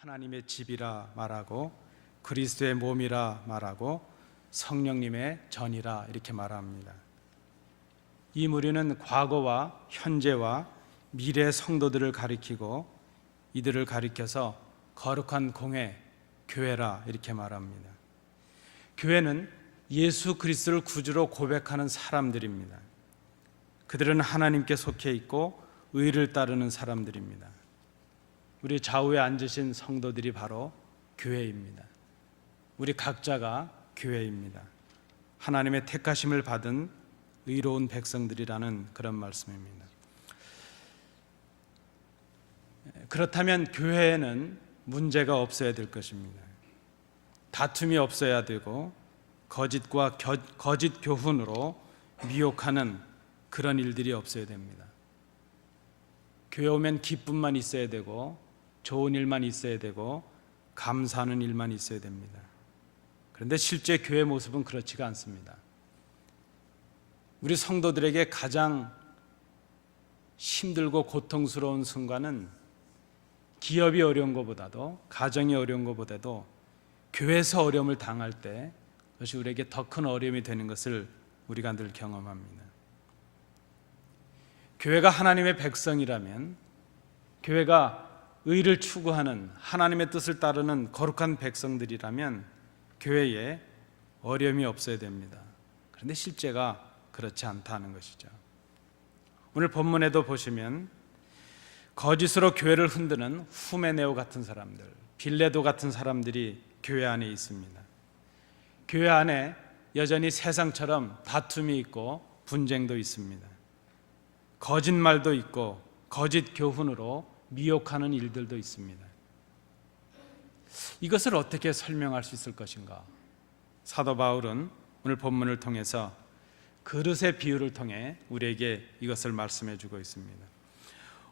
하나님의 집이라 말하고 그리스도의 몸이라 말하고 성령님의 전이라 이렇게 말합니다. 이 무리는 과거와 현재와 미래 성도들을 가리키고 이들을 가리켜서 거룩한 공회, 교회라 이렇게 말합니다. 교회는 예수 그리스도를 구주로 고백하는 사람들입니다. 그들은 하나님께 속해 있고 의를 따르는 사람들입니다. 우리 좌우에 앉으신 성도들이 바로 교회입니다. 우리 각자가 교회입니다. 하나님의 택하심을 받은 의로운 백성들이라는 그런 말씀입니다. 그렇다면 교회에는 문제가 없어야 될 것입니다. 다툼이 없어야 되고 거짓과 거짓 교훈으로 미혹하는 그런 일들이 없어야 됩니다. 교회 오면 기쁨만 있어야 되고 좋은 일만 있어야 되고 감사하는 일만 있어야 됩니다. 그런데 실제 교회 모습은 그렇지가 않습니다. 우리 성도들에게 가장 힘들고 고통스러운 순간은 기업이 어려운 것보다도, 가정이 어려운 것보다도 교회에서 어려움을 당할 때 그것이 우리에게 더 큰 어려움이 되는 것을 우리가 늘 경험합니다. 교회가 하나님의 백성이라면, 교회가 의를 추구하는 하나님의 뜻을 따르는 거룩한 백성들이라면 교회에 어려움이 없어야 됩니다. 그런데 실제가 그렇지 않다는 것이죠. 오늘 본문에도 보시면 거짓으로 교회를 흔드는 후메네오 같은 사람들, 빌레도 같은 사람들이 교회 안에 있습니다. 교회 안에 여전히 세상처럼 다툼이 있고 분쟁도 있습니다. 거짓말도 있고 거짓 교훈으로 미혹하는 일들도 있습니다. 이것을 어떻게 설명할 수 있을 것인가? 사도 바울은 오늘 본문을 통해서 그릇의 비유를 통해 우리에게 이것을 말씀해 주고 있습니다.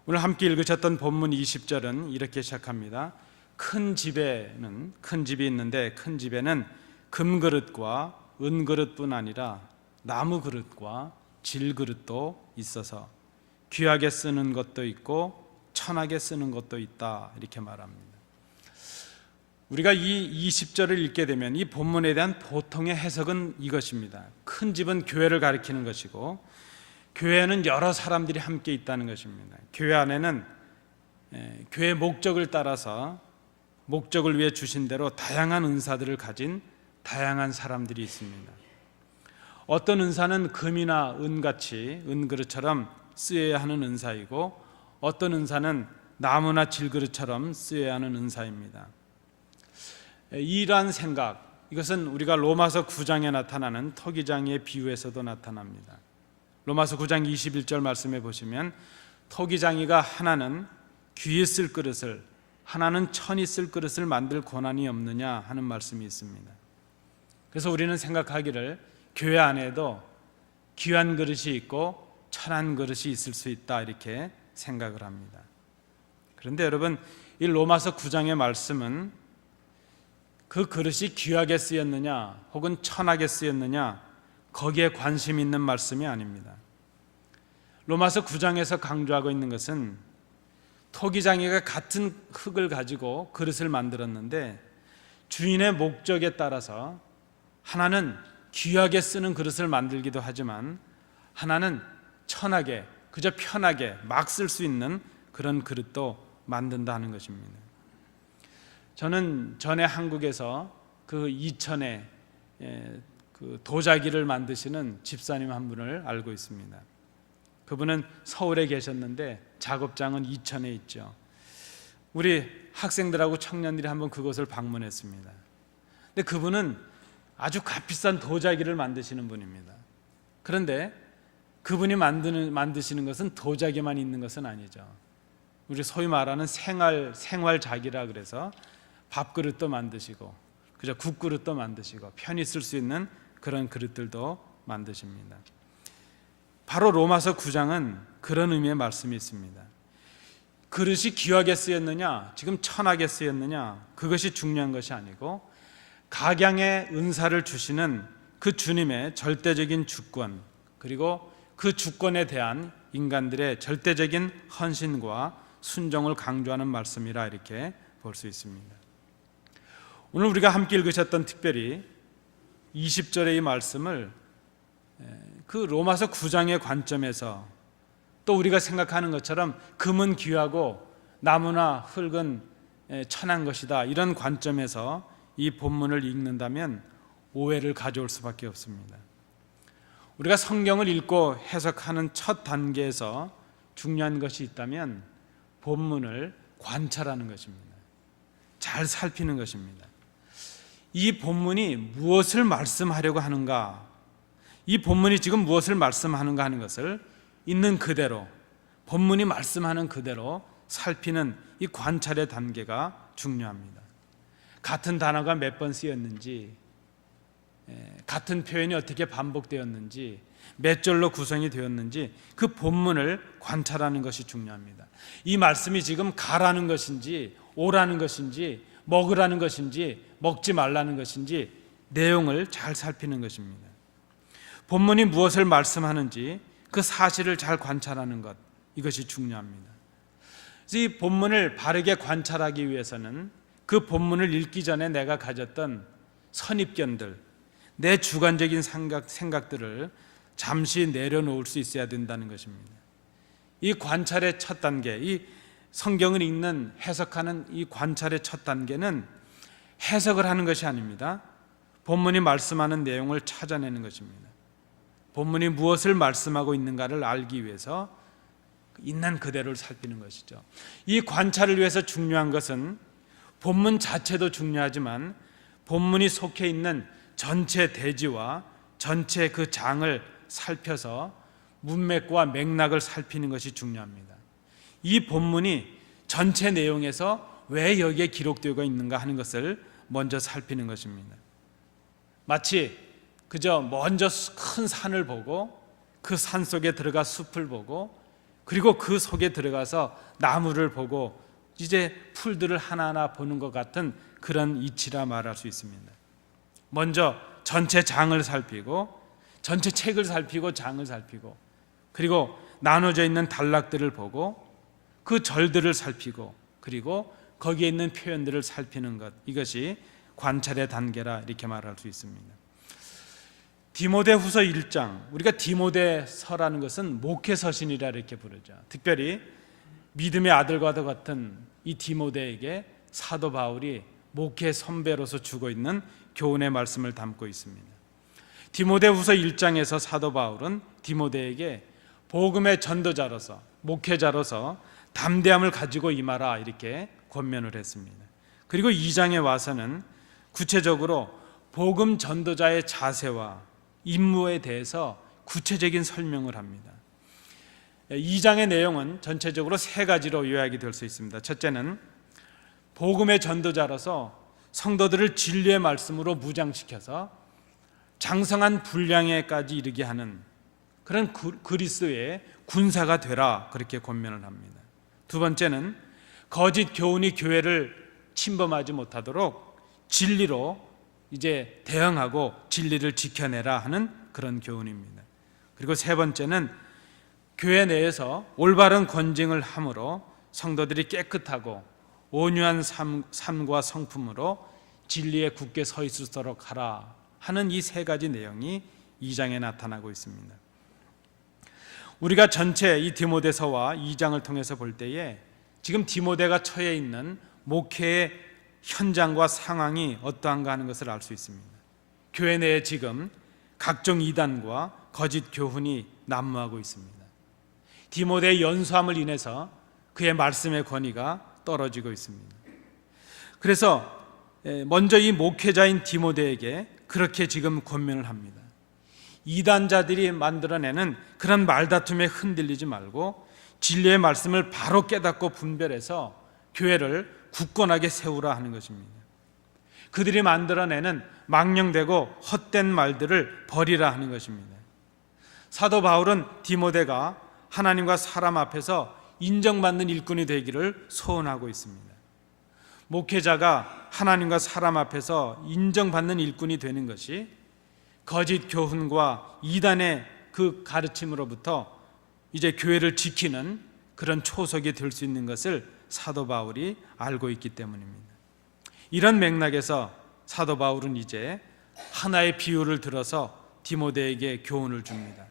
오늘 함께 읽으셨던 본문 20절은 이렇게 시작합니다. 큰 집에는, 큰 집이 있는데 큰 집에는 금그릇과 은그릇뿐 아니라 나무그릇과 질그릇도 있어서 귀하게 쓰는 것도 있고 천하게 쓰는 것도 있다 이렇게 말합니다. 우리가 이 20절을 읽게 되면 이 본문에 대한 보통의 해석은 이것입니다. 큰 집은 교회를 가리키는 것이고 교회에는 여러 사람들이 함께 있다는 것입니다. 교회 안에는 교회의 목적을 따라서 목적을 위해 주신 대로 다양한 은사들을 가진 다양한 사람들이 있습니다. 어떤 은사는 금이나 은같이 은그릇처럼 쓰여야 하는 은사이고 어떤 은사는 나무나 질그릇처럼 쓰여야 하는 은사입니다. 이러한 생각, 이것은 우리가 로마서 9장에 나타나는 토기장의 비유에서도 나타납니다. 로마서 9장 21절 말씀해 보시면 토기장이가 하나는 귀에 쓸 그릇을 하나는 천이 쓸 그릇을 만들 권한이 없느냐 하는 말씀이 있습니다. 그래서 우리는 생각하기를 교회 안에도 귀한 그릇이 있고 천한 그릇이 있을 수 있다 이렇게 생각을 합니다. 그런데 여러분, 이 로마서 9장의 말씀은 그 그릇이 귀하게 쓰였느냐 혹은 천하게 쓰였느냐 거기에 관심 있는 말씀이 아닙니다. 로마서 9장에서 강조하고 있는 것은 토기장이가 같은 흙을 가지고 그릇을 만들었는데 주인의 목적에 따라서 하나는 귀하게 쓰는 그릇을 만들기도 하지만 하나는 천하게 그저 편하게 막 쓸 수 있는 그런 그릇도 만든다는 것입니다. 저는 전에 한국에서 그 이천에 그 도자기를 만드시는 집사님 한 분을 알고 있습니다. 그분은 서울에 계셨는데 작업장은 이천에 있죠. 우리 학생들하고 청년들이 한번 그곳을 방문했습니다. 근데 그분은 아주 값비싼 도자기를 만드시는 분입니다. 그런데 그분이 만드시는 것은 도자기만 있는 것은 아니죠. 우리 소위 말하는 생활자기라 그래서 밥그릇도 만드시고 그저 국그릇도 만드시고 편히 쓸 수 있는 그런 그릇들도 만드십니다. 바로 로마서 9장은 그런 의미의 말씀이 있습니다. 그릇이 귀하게 쓰였느냐 지금 천하게 쓰였느냐 그것이 중요한 것이 아니고 각양의 은사를 주시는 그 주님의 절대적인 주권 그리고 그 주권에 대한 인간들의 절대적인 헌신과 순종을 강조하는 말씀이라 이렇게 볼 수 있습니다. 오늘 우리가 함께 읽으셨던 특별히 20절의 이 말씀을 그 로마서 9장의 관점에서 또 우리가 생각하는 것처럼 금은 귀하고 나무나 흙은 천한 것이다, 이런 관점에서 이 본문을 읽는다면 오해를 가져올 수밖에 없습니다. 우리가 성경을 읽고 해석하는 첫 단계에서 중요한 것이 있다면 본문을 관찰하는 것입니다. 잘 살피는 것입니다. 이 본문이 무엇을 말씀하려고 하는가, 이 본문이 지금 무엇을 말씀하는가 하는 것을 있는 그대로, 본문이 말씀하는 그대로 살피는 이 관찰의 단계가 중요합니다. 같은 단어가 몇 번 쓰였는지, 같은 표현이 어떻게 반복되었는지, 몇 절로 구성이 되었는지 그 본문을 관찰하는 것이 중요합니다. 이 말씀이 지금 가라는 것인지, 오라는 것인지, 먹으라는 것인지, 먹지 말라는 것인지 내용을 잘 살피는 것입니다. 본문이 무엇을 말씀하는지 그 사실을 잘 관찰하는 것, 이것이 중요합니다. 이 본문을 바르게 관찰하기 위해서는 그 본문을 읽기 전에 내가 가졌던 선입견들, 내 주관적인 생각들을 잠시 내려놓을 수 있어야 된다는 것입니다. 이 관찰의 첫 단계, 이 성경을 읽는, 해석하는 이 관찰의 첫 단계는 해석을 하는 것이 아닙니다. 본문이 말씀하는 내용을 찾아내는 것입니다. 본문이 무엇을 말씀하고 있는가를 알기 위해서 있는 그대로를 살피는 것이죠. 이 관찰을 위해서 중요한 것은 본문 자체도 중요하지만 본문이 속해 있는 전체 대지와 전체 그 장을 살펴서 문맥과 맥락을 살피는 것이 중요합니다. 이 본문이 전체 내용에서 왜 여기에 기록되어 있는가 하는 것을 먼저 살피는 것입니다. 마치 그저 먼저 큰 산을 보고 그 산 속에 들어가 숲을 보고 그리고 그 속에 들어가서 나무를 보고 이제 풀들을 하나하나 보는 것 같은 그런 이치라 말할 수 있습니다. 먼저 전체 장을 살피고, 전체 책을 살피고, 장을 살피고, 그리고 나눠져 있는 단락들을 보고 그 절들을 살피고, 그리고 거기에 있는 표현들을 살피는 것, 이것이 관찰의 단계라 이렇게 말할 수 있습니다. 디모데후서 1장, 우리가 디모데서라는 것은 목회서신이라 이렇게 부르죠. 특별히 믿음의 아들과도 같은 이 디모데에게 사도 바울이 목회 선배로서 주고 있는 교훈의 말씀을 담고 있습니다. 디모데후서 1장에서 사도 바울은 디모데에게 복음의 전도자로서, 목회자로서 담대함을 가지고 임하라 이렇게 권면을 했습니다. 그리고 2장에 와서는 구체적으로 복음 전도자의 자세와 임무에 대해서 구체적인 설명을 합니다. 2장의 내용은 전체적으로 세 가지로 요약이 될 수 있습니다. 첫째는 복음의 전도자로서 성도들을 진리의 말씀으로 무장시켜서 장성한 분량에까지 이르게 하는 그런 그리스도의 군사가 되라, 그렇게 권면을 합니다. 두 번째는 거짓 교훈이 교회를 침범하지 못하도록 진리로 이제 대응하고 진리를 지켜내라 하는 그런 교훈입니다. 그리고 세 번째는 교회 내에서 올바른 권징을 함으로 성도들이 깨끗하고 온유한 삶과 성품으로 진리에 굳게 서 있도록 하라 하는 이 세 가지 내용이 2장에 나타나고 있습니다. 우리가 전체 이 디모데서와 2장을 통해서 볼 때에 지금 디모데가 처해 있는 목회의 현장과 상황이 어떠한가 하는 것을 알 수 있습니다. 교회 내에 지금 각종 이단과 거짓 교훈이 난무하고 있습니다. 디모데의 연수함을 인해서 그의 말씀의 권위가 떨어지고 있습니다. 그래서 먼저 이 목회자인 디모데에게 그렇게 지금 권면을 합니다. 이단자들이 만들어내는 그런 말다툼에 흔들리지 말고 진리의 말씀을 바로 깨닫고 분별해서 교회를 굳건하게 세우라 하는 것입니다. 그들이 만들어내는 망령되고 헛된 말들을 버리라 하는 것입니다. 사도 바울은 디모데가 하나님과 사람 앞에서 인정받는 일꾼이 되기를 소원하고 있습니다. 목회자가 하나님과 사람 앞에서 인정받는 일꾼이 되는 것이 거짓 교훈과 이단의 그 가르침으로부터 이제 교회를 지키는 그런 초석이 될 수 있는 것을 사도 바울이 알고 있기 때문입니다. 이런 맥락에서 사도 바울은 이제 하나의 비유를 들어서 디모데에게 교훈을 줍니다.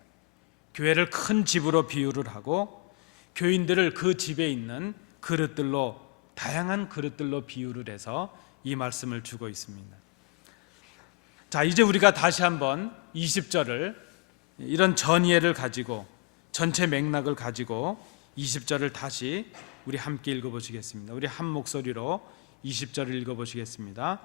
교회를 큰 집으로 비유를 하고 교인들을 그 집에 있는 그릇들로, 다양한 그릇들로 비유를 해서 이 말씀을 주고 있습니다. 자, 이제 우리가 다시 한번 20절을 이런 전이해를 가지고, 전체 맥락을 가지고 20절을 다시 우리 함께 읽어보시겠습니다. 우리 한 목소리로 20절을 읽어보시겠습니다.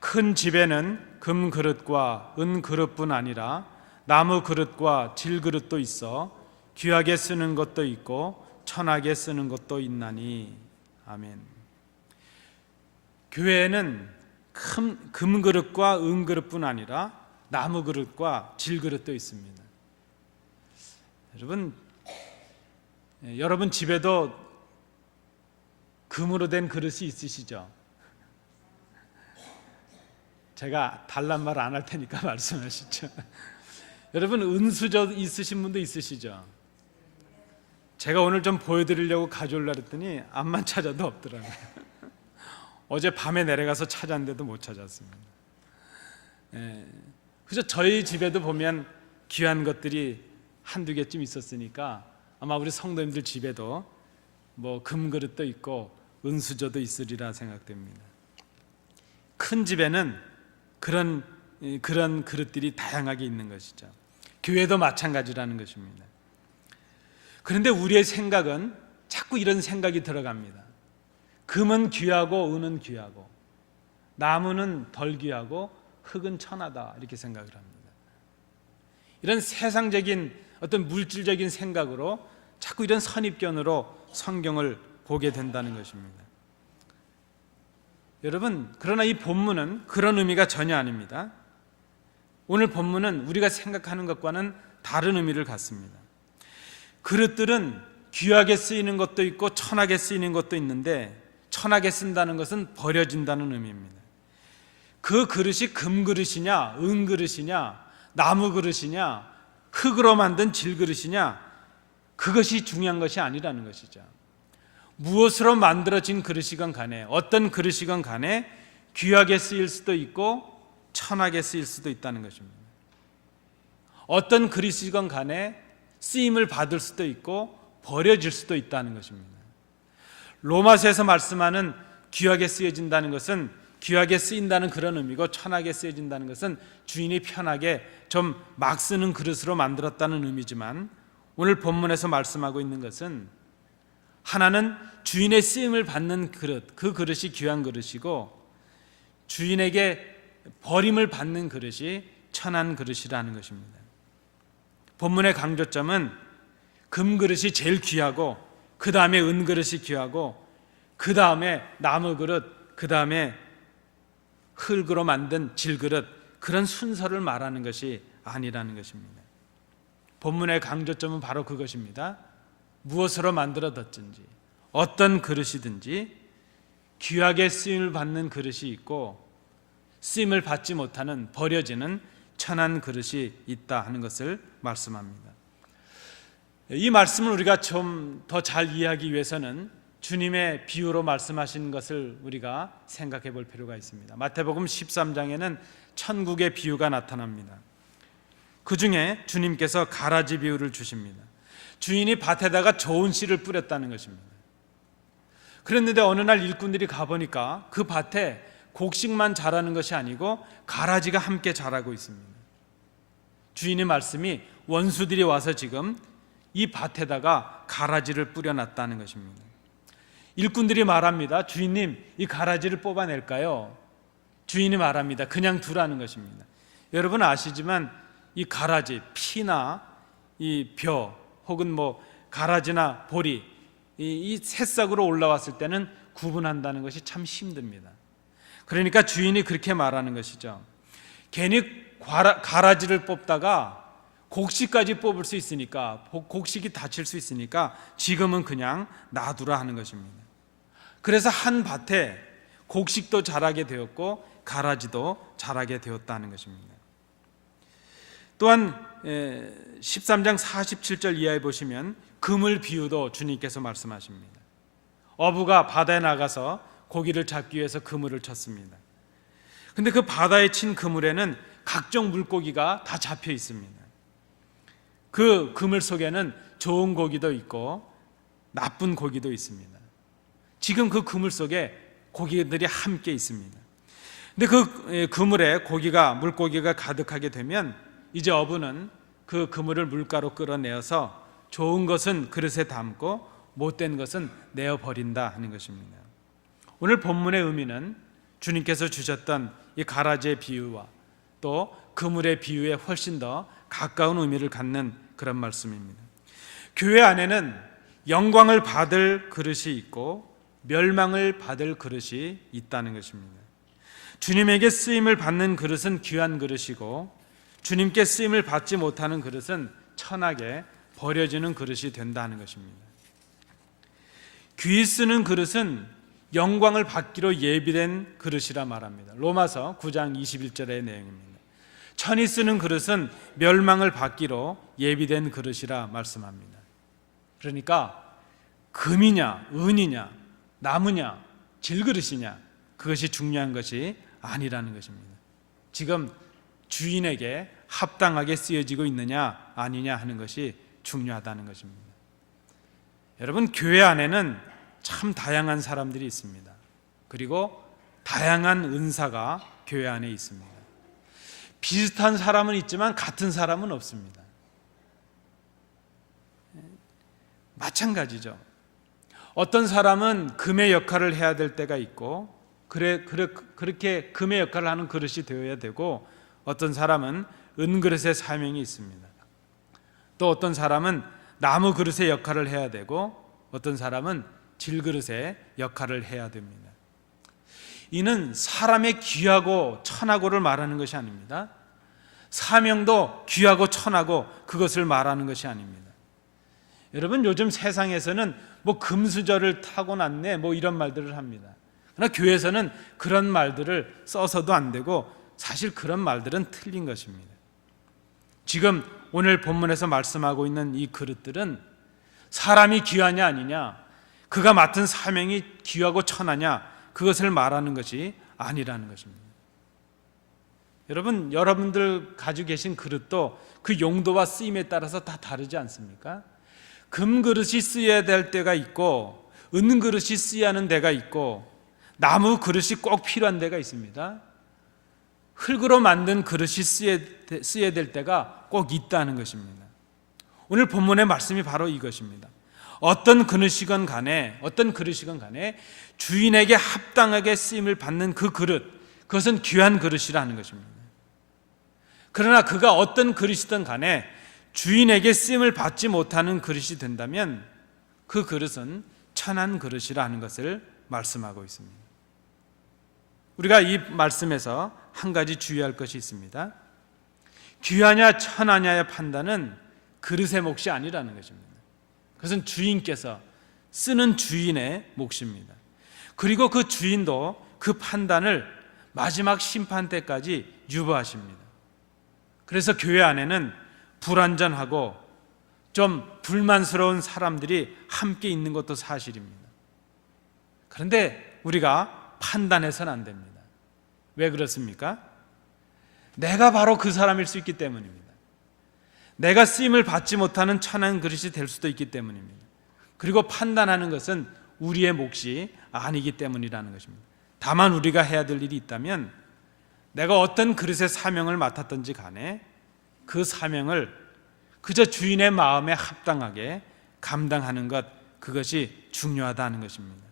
큰 집에는 금 그릇과 은 그릇뿐 아니라 나무 그릇과 질 그릇도 있어 귀하게 쓰는 것도 있고 천하게 쓰는 것도 있나니. 아멘. 교회에는 금 그릇과 은 그릇뿐 아니라 나무 그릇과 질 그릇도 있습니다. 여러분 집에도 금으로 된 그릇이 있으시죠? 제가 달란 말 안 할 테니까 말씀하시죠. 여러분 은수저 있으신 분도 있으시죠? 제가 오늘 좀 보여드리려고 가져오려고 했더니 암만 찾아도 없더라고요. 어제 밤에 내려가서 찾았는데도 못 찾았습니다. 그래서 저희 집에도 보면 귀한 것들이 한두 개쯤 있었으니까 아마 우리 성도님들 집에도 뭐 금그릇도 있고 은수저도 있으리라 생각됩니다. 큰 집에는 그런 그릇들이 다양하게 있는 것이죠. 교회도 마찬가지라는 것입니다. 그런데 우리의 생각은 자꾸 이런 생각이 들어갑니다. 금은 귀하고 은은 귀하고 나무는 덜 귀하고 흙은 천하다, 이렇게 생각을 합니다. 이런 세상적인 어떤 물질적인 생각으로 자꾸 이런 선입견으로 성경을 보게 된다는 것입니다. 여러분, 그러나 이 본문은 그런 의미가 전혀 아닙니다. 오늘 본문은 우리가 생각하는 것과는 다른 의미를 갖습니다. 그릇들은 귀하게 쓰이는 것도 있고 천하게 쓰이는 것도 있는데, 천하게 쓴다는 것은 버려진다는 의미입니다. 그 그릇이 금 그릇이냐, 은 그릇이냐, 나무 그릇이냐, 흙으로 만든 질 그릇이냐, 그것이 중요한 것이 아니라는 것이죠. 무엇으로 만들어진 그릇이건 간에, 어떤 그릇이건 간에 귀하게 쓰일 수도 있고 천하게 쓰일 수도 있다는 것입니다. 어떤 그릇이건 간에 쓰임을 받을 수도 있고 버려질 수도 있다는 것입니다. 로마서에서 말씀하는 귀하게 쓰여진다는 것은 귀하게 쓰인다는 그런 의미고, 천하게 쓰여진다는 것은 주인이 편하게 좀 막 쓰는 그릇으로 만들었다는 의미지만, 오늘 본문에서 말씀하고 있는 것은 하나는 주인의 쓰임을 받는 그릇, 그 그릇이 귀한 그릇이고 주인에게 버림을 받는 그릇이 천한 그릇이라는 것입니다. 본문의 강조점은 금 그릇이 제일 귀하고 그 다음에 은 그릇이 귀하고 그 다음에 나무 그릇, 그 다음에 흙으로 만든 질 그릇, 그런 순서를 말하는 것이 아니라는 것입니다. 본문의 강조점은 바로 그것입니다. 무엇으로 만들어졌든지 어떤 그릇이든지 귀하게 쓰임을 받는 그릇이 있고 쓰임을 받지 못하는, 버려지는 천한 그릇이 있다 하는 것을 말씀합니다. 이 말씀을 우리가 좀 더 잘 이해하기 위해서는 주님의 비유로 말씀하신 것을 우리가 생각해 볼 필요가 있습니다. 마태복음 13장에는 천국의 비유가 나타납니다. 그 중에 주님께서 가라지 비유를 주십니다. 주인이 밭에다가 좋은 씨를 뿌렸다는 것입니다. 그랬는데 어느 날 일꾼들이 가보니까 그 밭에 곡식만 자라는 것이 아니고 가라지가 함께 자라고 있습니다. 주인의 말씀이 원수들이 와서 지금 이 밭에다가 가라지를 뿌려놨다는 것입니다. 일꾼들이 말합니다. 주인님, 이 가라지를 뽑아낼까요? 주인이 말합니다. 그냥 두라는 것입니다. 여러분 아시지만 이 가라지, 피나 이 벼 혹은 뭐 가라지나 보리, 이 새싹으로 올라왔을 때는 구분한다는 것이 참 힘듭니다. 그러니까 주인이 그렇게 말하는 것이죠. 괜히 가라지를 뽑다가 곡식까지 뽑을 수 있으니까, 곡식이 다칠 수 있으니까 지금은 그냥 놔두라 하는 것입니다. 그래서 한 밭에 곡식도 자라게 되었고 가라지도 자라게 되었다는 것입니다. 또한 13장 47절 이하에 보시면 그물 비유도 주님께서 말씀하십니다. 어부가 바다에 나가서 고기를 잡기 위해서 그물을 쳤습니다. 근데 그 바다에 친 그물에는 각종 물고기가 다 잡혀 있습니다. 그 그물 속에는 좋은 고기도 있고 나쁜 고기도 있습니다. 지금 그 그물 속에 고기들이 함께 있습니다. 근데 그 그물에 물고기가 가득하게 되면 이제 어부는 그 그물을 물가로 끌어내어서 좋은 것은 그릇에 담고 못된 것은 내어버린다 하는 것입니다. 오늘 본문의 의미는 주님께서 주셨던 이 가라지의 비유와 또 그물의 비유에 훨씬 더 가까운 의미를 갖는 그런 말씀입니다. 교회 안에는 영광을 받을 그릇이 있고 멸망을 받을 그릇이 있다는 것입니다. 주님에게 쓰임을 받는 그릇은 귀한 그릇이고 주님께 쓰임을 받지 못하는 그릇은 천하게 버려지는 그릇이 된다는 것입니다. 귀 쓰는 그릇은 영광을 받기로 예비된 그릇이라 말합니다. 로마서 9장 21절의 내용입니다. 천이 쓰는 그릇은 멸망을 받기로 예비된 그릇이라 말씀합니다. 그러니까 금이냐 은이냐 나무냐 질그릇이냐 그것이 중요한 것이 아니라는 것입니다. 지금 주인에게 합당하게 쓰여지고 있느냐 아니냐 하는 것이 중요하다는 것입니다. 여러분, 교회 안에는 참 다양한 사람들이 있습니다. 그리고 다양한 은사가 교회 안에 있습니다. 비슷한 사람은 있지만 같은 사람은 없습니다. 마찬가지죠. 어떤 사람은 금의 역할을 해야 될 때가 있고 그렇게 금의 역할을 하는 그릇이 되어야 되고 어떤 사람은 은그릇의 사명이 있습니다. 또 어떤 사람은 나무 그릇의 역할을 해야 되고 어떤 사람은 질그릇의 역할을 해야 됩니다. 이는 사람의 귀하고 천하고를 말하는 것이 아닙니다. 사명도 귀하고 천하고 그것을 말하는 것이 아닙니다. 여러분, 요즘 세상에서는 뭐 금수저를 타고났네 뭐 이런 말들을 합니다. 그러나 교회에서는 그런 말들을 써서도 안 되고 사실 그런 말들은 틀린 것입니다. 지금 오늘 본문에서 말씀하고 있는 이 그릇들은 사람이 귀하냐 아니냐, 그가 맡은 사명이 귀하고 천하냐 그것을 말하는 것이 아니라는 것입니다. 여러분들 가지고 계신 그릇도 그 용도와 쓰임에 따라서 다 다르지 않습니까? 금 그릇이 쓰여야 될 때가 있고 은 그릇이 쓰여야 하는 데가 있고 나무 그릇이 꼭 필요한 데가 있습니다. 흙으로 만든 그릇이 쓰여야 될 때가 꼭 있다는 것입니다. 오늘 본문의 말씀이 바로 이것입니다. 어떤 그릇이건 간에 주인에게 합당하게 쓰임을 받는 그 그릇, 그것은 귀한 그릇이라는 것입니다. 그러나 그가 어떤 그릇이든 간에 주인에게 쓰임을 받지 못하는 그릇이 된다면 그 그릇은 천한 그릇이라는 것을 말씀하고 있습니다. 우리가 이 말씀에서 한 가지 주의할 것이 있습니다. 귀하냐 천하냐의 판단은 그릇의 몫이 아니라는 것입니다. 그것은 주인께서 쓰는 주인의 몫입니다. 그리고 그 주인도 그 판단을 마지막 심판 때까지 유보하십니다. 그래서 교회 안에는 불완전하고 좀 불만스러운 사람들이 함께 있는 것도 사실입니다. 그런데 우리가 판단해서는 안 됩니다. 왜 그렇습니까? 내가 바로 그 사람일 수 있기 때문입니다. 내가 쓰임을 받지 못하는 천한 그릇이 될 수도 있기 때문입니다. 그리고 판단하는 것은 우리의 몫이 아니기 때문이라는 것입니다. 다만 우리가 해야 될 일이 있다면 내가 어떤 그릇의 사명을 맡았든지 간에 그 사명을 그저 주인의 마음에 합당하게 감당하는 것, 그것이 중요하다는 것입니다.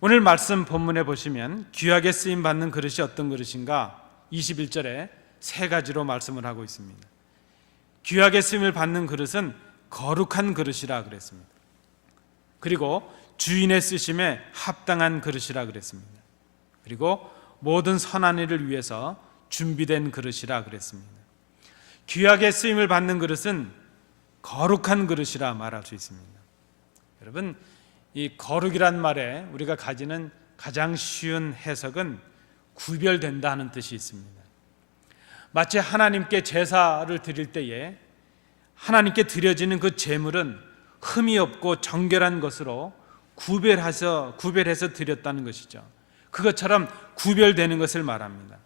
오늘 말씀 본문에 보시면 귀하게 쓰임받는 그릇이 어떤 그릇인가 21절에 세 가지로 말씀을 하고 있습니다. 귀하게 쓰임을 받는 그릇은 거룩한 그릇이라 그랬습니다. 그리고 주인의 쓰심에 합당한 그릇이라 그랬습니다. 그리고 모든 선한 일을 위해서 준비된 그릇이라 그랬습니다. 귀하게 쓰임을 받는 그릇은 거룩한 그릇이라 말할 수 있습니다. 여러분, 이 거룩이란 말에 우리가 가지는 가장 쉬운 해석은 구별된다는 뜻이 있습니다. 마치 하나님께 제사를 드릴 때에 하나님께 드려지는 그 제물은 흠이 없고 정결한 것으로 구별해서 드렸다는 것이죠. 그것처럼 구별되는 것을 말합니다.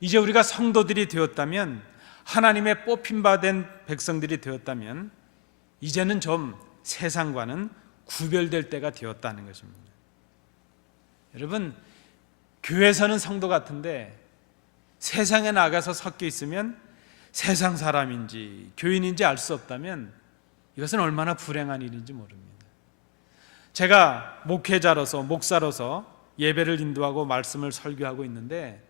이제 우리가 성도들이 되었다면, 하나님의 뽑힌 바 된 백성들이 되었다면, 이제는 좀 세상과는 구별될 때가 되었다는 것입니다. 여러분, 교회에서는 성도 같은데 세상에 나가서 섞여 있으면 세상 사람인지 교인인지 알 수 없다면 이것은 얼마나 불행한 일인지 모릅니다. 제가 목회자로서, 목사로서 예배를 인도하고 말씀을 설교하고 있는데,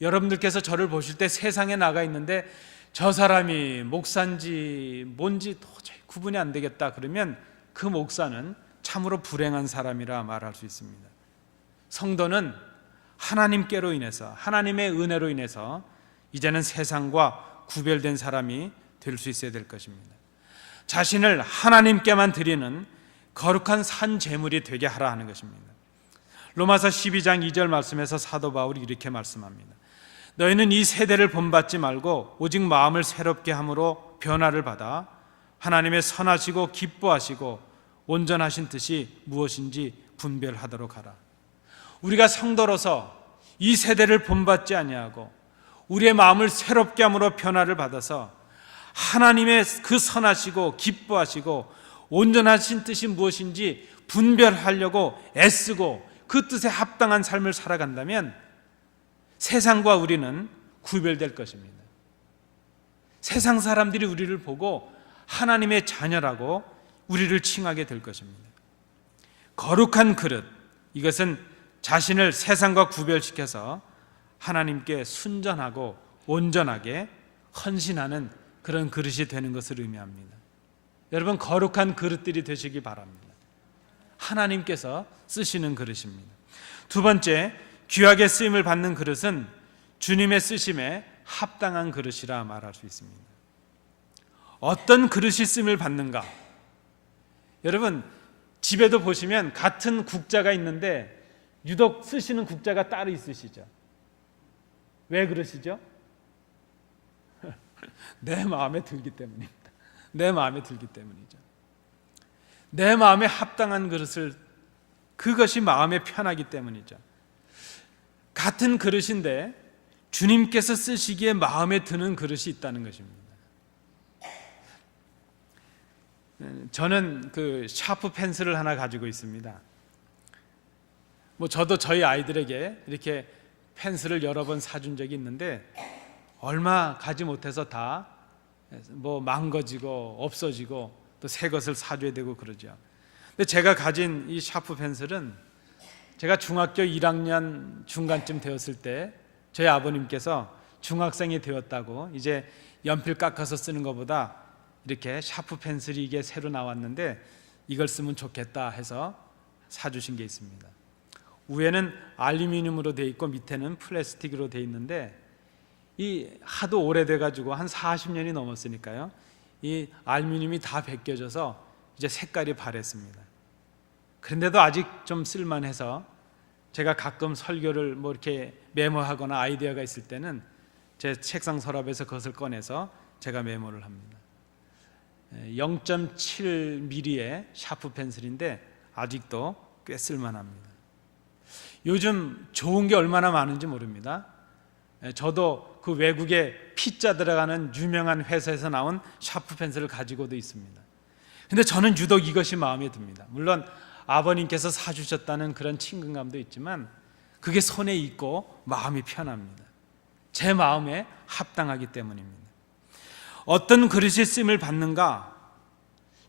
여러분들께서 저를 보실 때 세상에 나가 있는데 저 사람이 목사인지 뭔지 도저히 구분이 안 되겠다 그러면 그 목사는 참으로 불행한 사람이라 말할 수 있습니다. 성도는 하나님께로 인해서, 하나님의 은혜로 인해서 이제는 세상과 구별된 사람이 될 수 있어야 될 것입니다. 자신을 하나님께만 드리는 거룩한 산 제물이 되게 하라 하는 것입니다. 로마서 12장 2절 말씀에서 사도 바울이 이렇게 말씀합니다. 너희는 이 세대를 본받지 말고 오직 마음을 새롭게 함으로 변화를 받아 하나님의 선하시고 기뻐하시고 온전하신 뜻이 무엇인지 분별하도록 하라. 우리가 성도로서 이 세대를 본받지 아니하고 우리의 마음을 새롭게 함으로 변화를 받아서 하나님의 그 선하시고 기뻐하시고 온전하신 뜻이 무엇인지 분별하려고 애쓰고 그 뜻에 합당한 삶을 살아간다면 세상과 우리는 구별될 것입니다. 세상 사람들이 우리를 보고 하나님의 자녀라고 우리를 칭하게 될 것입니다. 거룩한 그릇, 이것은 자신을 세상과 구별시켜서 하나님께 순전하고 온전하게 헌신하는 그런 그릇이 되는 것을 의미합니다. 여러분, 거룩한 그릇들이 되시기 바랍니다. 하나님께서 쓰시는 그릇입니다. 두 번째, 귀하게 쓰임을 받는 그릇은 주님의 쓰심에 합당한 그릇이라 말할 수 있습니다. 어떤 그릇이 쓰임을 받는가? 여러분, 집에도 보시면 같은 국자가 있는데 유독 쓰시는 국자가 따로 있으시죠? 왜 그러시죠? 내 마음에 들기 때문입니다. 내 마음에 들기 때문이죠. 내 마음에 합당한 그릇을, 그것이 마음에 편하기 때문이죠. 같은 그릇인데 주님께서 쓰시기에 마음에 드는 그릇이 있다는 것입니다. 저는 그 샤프 펜슬을 하나 가지고 있습니다. 저도 저희 아이들에게 이렇게 펜슬을 여러 번 사준 적이 있는데 얼마 가지 못해서 다 망가지고 없어지고 또 새 것을 사줘야 되고 그러죠. 근데 제가 가진 이 샤프 펜슬은 제가 중학교 1학년 중간쯤 되었을 때 저희 아버님께서 중학생이 되었다고 이제 연필 깎아서 쓰는 것보다 이렇게 샤프 펜슬이 이게 새로 나왔는데 이걸 쓰면 좋겠다 해서 사주신 게 있습니다. 위에는 알루미늄으로 되어 있고 밑에는 플라스틱으로 되어 있는데 이 하도 오래돼 가지고 한 40년이 넘었으니까요, 이 알루미늄이 다 벗겨져서 이제 색깔이 바랬습니다. 그런데도 아직 좀 쓸만해서 제가 가끔 설교를 이렇게 메모하거나 아이디어가 있을 때는 제 책상 서랍에서 그것을 꺼내서 제가 메모를 합니다. 0.7mm의 샤프 펜슬인데 아직도 꽤 쓸만합니다. 요즘 좋은 게 얼마나 많은지 모릅니다. 저도 그 외국에 P자 들어가는 유명한 회사에서 나온 샤프 펜슬을 가지고도 있습니다. 근데 저는 유독 이것이 마음에 듭니다. 물론 아버님께서 사주셨다는 그런 친근감도 있지만 그게 손에 있고 마음이 편합니다. 제 마음에 합당하기 때문입니다. 어떤 그릇이 쓰임을 받는가?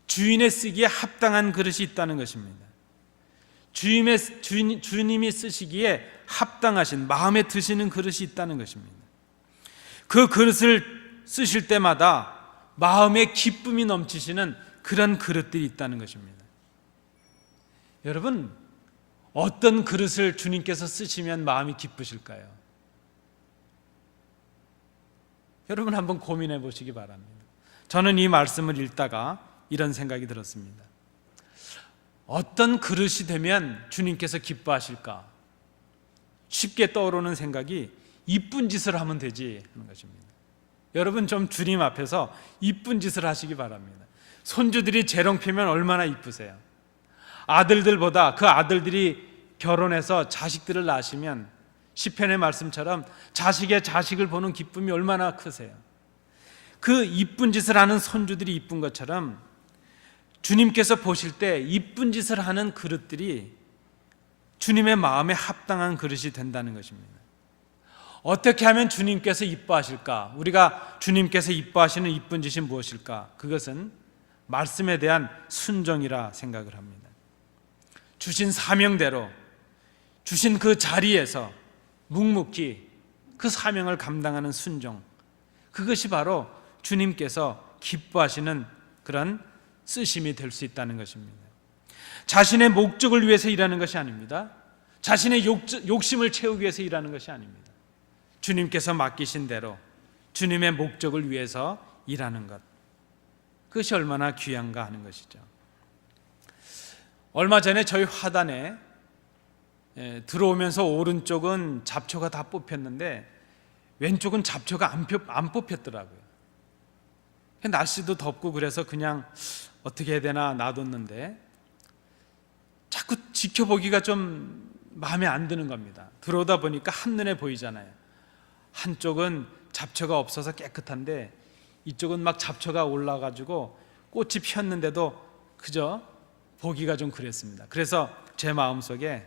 주인의 쓰기에 합당한 그릇이 있다는 것입니다. 주님이 쓰시기에 합당하신, 마음에 드시는 그릇이 있다는 것입니다. 그 그릇을 쓰실 때마다 마음에 기쁨이 넘치시는 그런 그릇들이 있다는 것입니다. 여러분, 어떤 그릇을 주님께서 쓰시면 마음이 기쁘실까요? 여러분 한번 고민해 보시기 바랍니다. 저는 이 말씀을 읽다가 이런 생각이 들었습니다. 어떤 그릇이 되면 주님께서 기뻐하실까? 쉽게 떠오르는 생각이 이쁜 짓을 하면 되지 하는 것입니다. 여러분 좀 주님 앞에서 이쁜 짓을 하시기 바랍니다. 손주들이 재롱 피면 얼마나 이쁘세요? 아들들보다 그 아들들이 결혼해서 자식들을 낳으시면 시편의 말씀처럼 자식의 자식을 보는 기쁨이 얼마나 크세요. 그 이쁜 짓을 하는 손주들이 이쁜 것처럼 주님께서 보실 때 이쁜 짓을 하는 그릇들이 주님의 마음에 합당한 그릇이 된다는 것입니다. 어떻게 하면 주님께서 이뻐하실까? 우리가 주님께서 이뻐하시는 이쁜 짓이 무엇일까? 그것은 말씀에 대한 순종이라 생각을 합니다. 주신 사명대로 주신 그 자리에서 묵묵히 그 사명을 감당하는 순종, 그것이 바로 주님께서 기뻐하시는 그런 쓰심이 될 수 있다는 것입니다. 자신의 목적을 위해서 일하는 것이 아닙니다. 자신의 욕심을 채우기 위해서 일하는 것이 아닙니다. 주님께서 맡기신 대로 주님의 목적을 위해서 일하는 것, 그것이 얼마나 귀한가 하는 것이죠. 얼마 전에 저희 화단에 들어오면서 오른쪽은 잡초가 다 뽑혔는데 왼쪽은 잡초가 안 뽑혔더라고요. 날씨도 덥고 그래서 그냥 어떻게 해야 되나 놔뒀는데 자꾸 지켜보기가 좀 마음에 안 드는 겁니다. 들어오다 보니까 한눈에 보이잖아요. 한쪽은 잡초가 없어서 깨끗한데 이쪽은 막 잡초가 올라가지고 꽃이 피었는데도 그저 보기가 좀 그랬습니다. 그래서 제 마음속에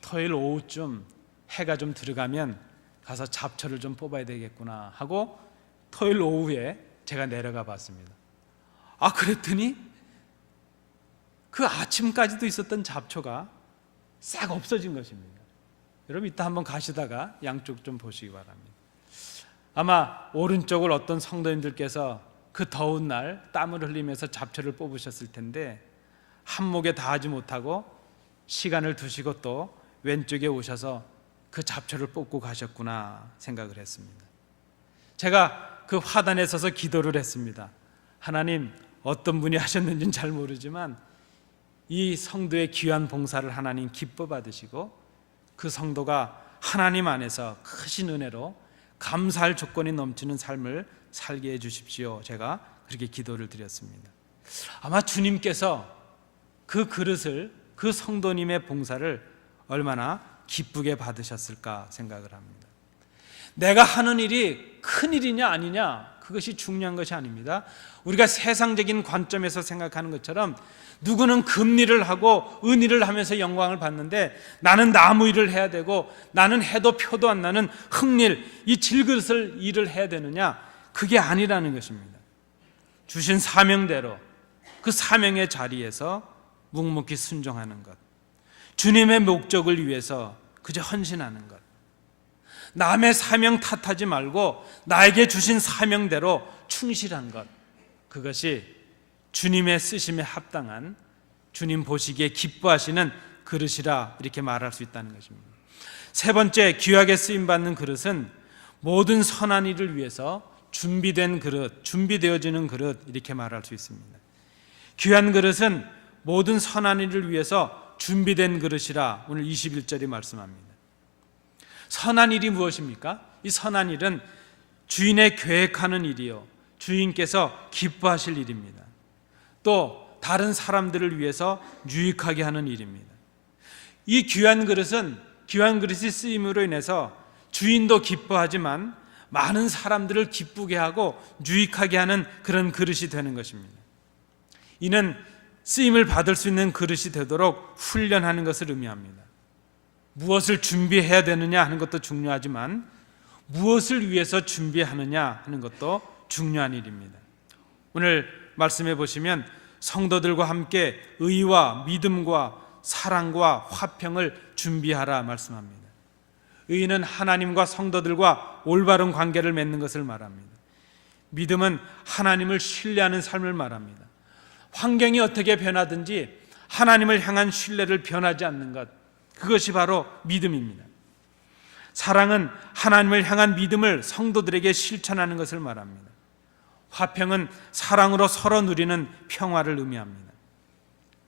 토요일 오후쯤 해가 좀 들어가면 가서 잡초를 좀 뽑아야 되겠구나 하고 토요일 오후에 제가 내려가 봤습니다. 그랬더니 그 아침까지도 있었던 잡초가 싹 없어진 것입니다. 여러분 이따 한번 가시다가 양쪽 좀 보시기 바랍니다. 아마 오른쪽을 어떤 성도님들께서 그 더운 날 땀을 흘리면서 잡초를 뽑으셨을 텐데 한목에 다 하지 못하고 시간을 두시고 또 왼쪽에 오셔서 그 잡초를 뽑고 가셨구나 생각을 했습니다. 제가 그 화단에 서서 기도를 했습니다. 하나님, 어떤 분이 하셨는지는 잘 모르지만 이 성도의 귀한 봉사를 하나님 기뻐 받으시고 그 성도가 하나님 안에서 크신 은혜로 감사할 조건이 넘치는 삶을 살게 해 주십시오. 제가 그렇게 기도를 드렸습니다. 아마 주님께서 그 그릇을, 그 성도님의 봉사를 얼마나 기쁘게 받으셨을까 생각을 합니다. 내가 하는 일이 큰 일이냐 아니냐, 그것이 중요한 것이 아닙니다. 우리가 세상적인 관점에서 생각하는 것처럼 누구는 금일을 하고 은일을 하면서 영광을 받는데 나는 나무 일을 해야 되고 나는 해도 표도 안 나는 흙일, 이 질그릇을 일을 해야 되느냐, 그게 아니라는 것입니다. 주신 사명대로 그 사명의 자리에서 묵묵히 순종하는 것, 주님의 목적을 위해서 그저 헌신하는 것, 남의 사명 탓하지 말고 나에게 주신 사명대로 충실한 것, 그것이 주님의 쓰심에 합당한, 주님 보시기에 기뻐하시는 그릇이라 이렇게 말할 수 있다는 것입니다. 세 번째, 귀하게 쓰임받는 그릇은 모든 선한 일을 위해서 준비된 그릇, 준비되어지는 그릇, 이렇게 말할 수 있습니다. 귀한 그릇은 모든 선한 일을 위해서 준비된 그릇이라 오늘 21절이 말씀합니다. 선한 일이 무엇입니까? 이 선한 일은 주인의 계획하는 일이요, 주인께서 기뻐하실 일입니다. 또 다른 사람들을 위해서 유익하게 하는 일입니다. 이 귀한 그릇은, 귀한 그릇이 쓰임으로 인해서 주인도 기뻐하지만 많은 사람들을 기쁘게 하고 유익하게 하는 그런 그릇이 되는 것입니다. 이는 쓰임을 받을 수 있는 그릇이 되도록 훈련하는 것을 의미합니다. 무엇을 준비해야 되느냐 하는 것도 중요하지만 무엇을 위해서 준비하느냐 하는 것도 중요한 일입니다. 오늘 말씀해 보시면 성도들과 함께 의와 믿음과 사랑과 화평을 준비하라 말씀합니다. 의는 하나님과 성도들과 올바른 관계를 맺는 것을 말합니다. 믿음은 하나님을 신뢰하는 삶을 말합니다. 환경이 어떻게 변하든지 하나님을 향한 신뢰를 변하지 않는 것, 그것이 바로 믿음입니다. 사랑은 하나님을 향한 믿음을 성도들에게 실천하는 것을 말합니다. 화평은 사랑으로 서로 누리는 평화를 의미합니다.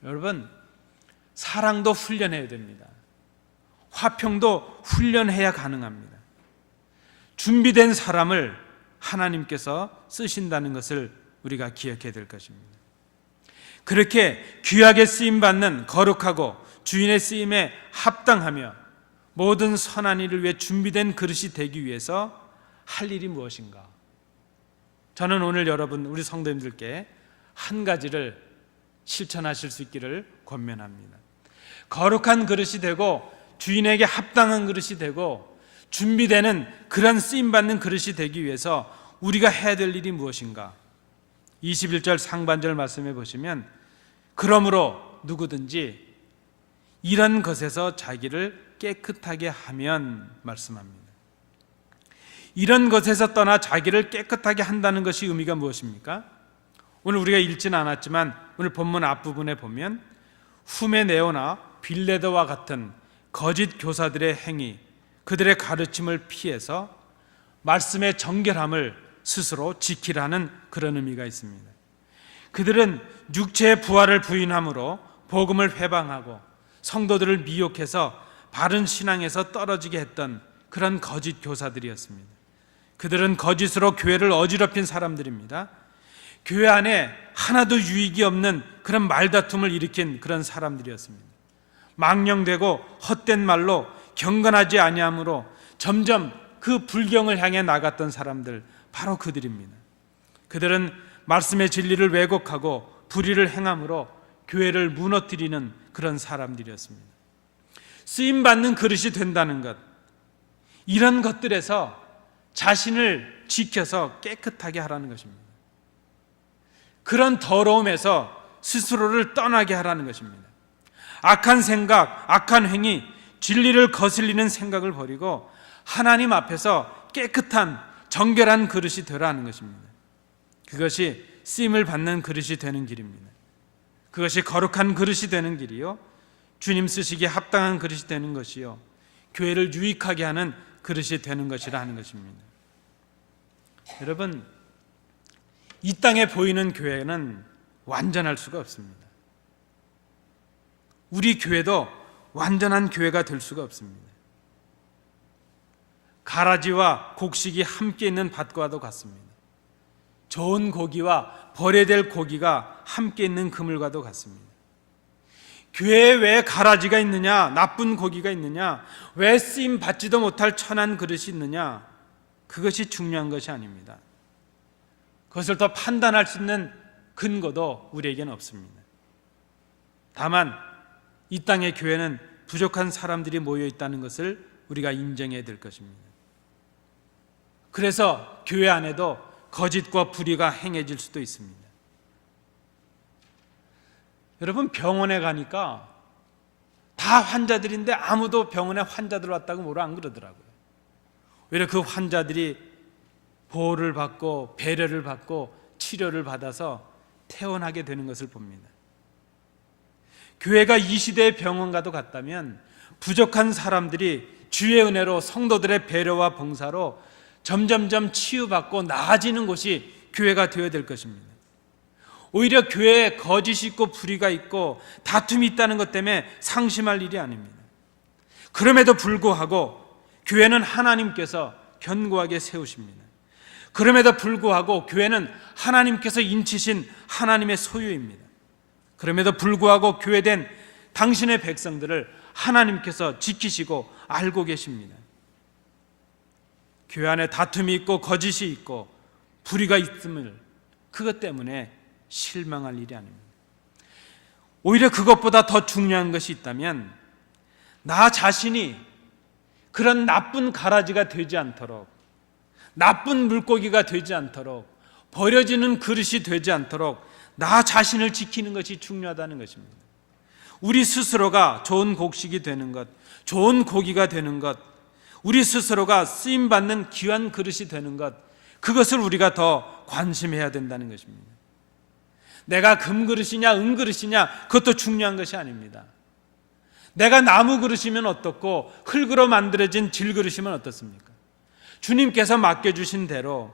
여러분, 사랑도 훈련해야 됩니다. 화평도 훈련해야 가능합니다. 준비된 사람을 하나님께서 쓰신다는 것을 우리가 기억해야 될 것입니다. 그렇게 귀하게 쓰임받는 거룩하고 주인의 쓰임에 합당하며 모든 선한 일을 위해 준비된 그릇이 되기 위해서 할 일이 무엇인가? 저는 오늘 여러분 우리 성도님들께 한 가지를 실천하실 수 있기를 권면합니다. 거룩한 그릇이 되고 주인에게 합당한 그릇이 되고 준비되는 그런 쓰임받는 그릇이 되기 위해서 우리가 해야 될 일이 무엇인가? 21절 상반절 말씀해 보시면 그러므로 누구든지 이런 것에서 자기를 깨끗하게 하면 말씀합니다. 이런 것에서 떠나 자기를 깨끗하게 한다는 것이 의미가 무엇입니까? 오늘 우리가 읽지는 않았지만 오늘 본문 앞부분에 보면 후메네오나 빌레드와 같은 거짓 교사들의 행위, 그들의 가르침을 피해서 말씀의 정결함을 스스로 지키라는 그런 의미가 있습니다. 그들은 육체의 부활을 부인함으로 복음을 회방하고 성도들을 미혹해서 바른 신앙에서 떨어지게 했던 그런 거짓 교사들이었습니다. 그들은 거짓으로 교회를 어지럽힌 사람들입니다. 교회 안에 하나도 유익이 없는 그런 말다툼을 일으킨 그런 사람들이었습니다. 망령되고 헛된 말로 경건하지 아니함으로 점점 그 불경을 향해 나갔던 사람들, 바로 그들입니다. 그들은 말씀의 진리를 왜곡하고 불의를 행함으로 교회를 무너뜨리는 그런 사람들이었습니다. 쓰임받는 그릇이 된다는 것, 이런 것들에서 자신을 지켜서 깨끗하게 하라는 것입니다. 그런 더러움에서 스스로를 떠나게 하라는 것입니다. 악한 생각, 악한 행위, 진리를 거슬리는 생각을 버리고 하나님 앞에서 깨끗한 정결한 그릇이 되라는 것입니다. 그것이 쓰임을 받는 그릇이 되는 길입니다. 그것이 거룩한 그릇이 되는 길이요, 주님 쓰시기에 합당한 그릇이 되는 것이요, 교회를 유익하게 하는 그릇이 되는 것이라 하는 것입니다. 여러분, 이 땅에 보이는 교회는 완전할 수가 없습니다. 우리 교회도 완전한 교회가 될 수가 없습니다. 가라지와 곡식이 함께 있는 밭과도 같습니다. 좋은 고기와 버려야 될 고기가 함께 있는 그물과도 같습니다. 교회에 왜 가라지가 있느냐, 나쁜 고기가 있느냐, 왜 쓰임 받지도 못할 천한 그릇이 있느냐, 그것이 중요한 것이 아닙니다. 그것을 더 판단할 수 있는 근거도 우리에게는 없습니다. 다만 이 땅의 교회는 부족한 사람들이 모여 있다는 것을 우리가 인정해야 될 것입니다. 그래서 교회 안에도 거짓과 불의가 행해질 수도 있습니다. 여러분, 병원에 가니까 다 환자들인데 아무도 병원에 환자들 왔다고 뭐라 안 그러더라고요. 오히려 그 환자들이 보호를 받고 배려를 받고 치료를 받아서 퇴원하게 되는 것을 봅니다. 교회가 이 시대의 병원과도 같다면 부족한 사람들이 주의 은혜로 성도들의 배려와 봉사로 점점점 치유받고 나아지는 곳이 교회가 되어야 될 것입니다. 오히려 교회에 거짓이 있고 불의가 있고 다툼이 있다는 것 때문에 상심할 일이 아닙니다. 그럼에도 불구하고 교회는 하나님께서 견고하게 세우십니다. 그럼에도 불구하고 교회는 하나님께서 인치신 하나님의 소유입니다. 그럼에도 불구하고 교회된 당신의 백성들을 하나님께서 지키시고 알고 계십니다. 교회 안에 다툼이 있고 거짓이 있고 불의가 있음을 그것 때문에 실망할 일이 아닙니다. 오히려 그것보다 더 중요한 것이 있다면 나 자신이 그런 나쁜 가라지가 되지 않도록, 나쁜 물고기가 되지 않도록, 버려지는 그릇이 되지 않도록 나 자신을 지키는 것이 중요하다는 것입니다. 우리 스스로가 좋은 곡식이 되는 것, 좋은 고기가 되는 것, 우리 스스로가 쓰임받는 귀한 그릇이 되는 것, 그것을 우리가 더 관심해야 된다는 것입니다. 내가 금그릇이냐 은그릇이냐 그것도 중요한 것이 아닙니다. 내가 나무 그릇이면 어떻고 흙으로 만들어진 질그릇이면 어떻습니까? 주님께서 맡겨주신 대로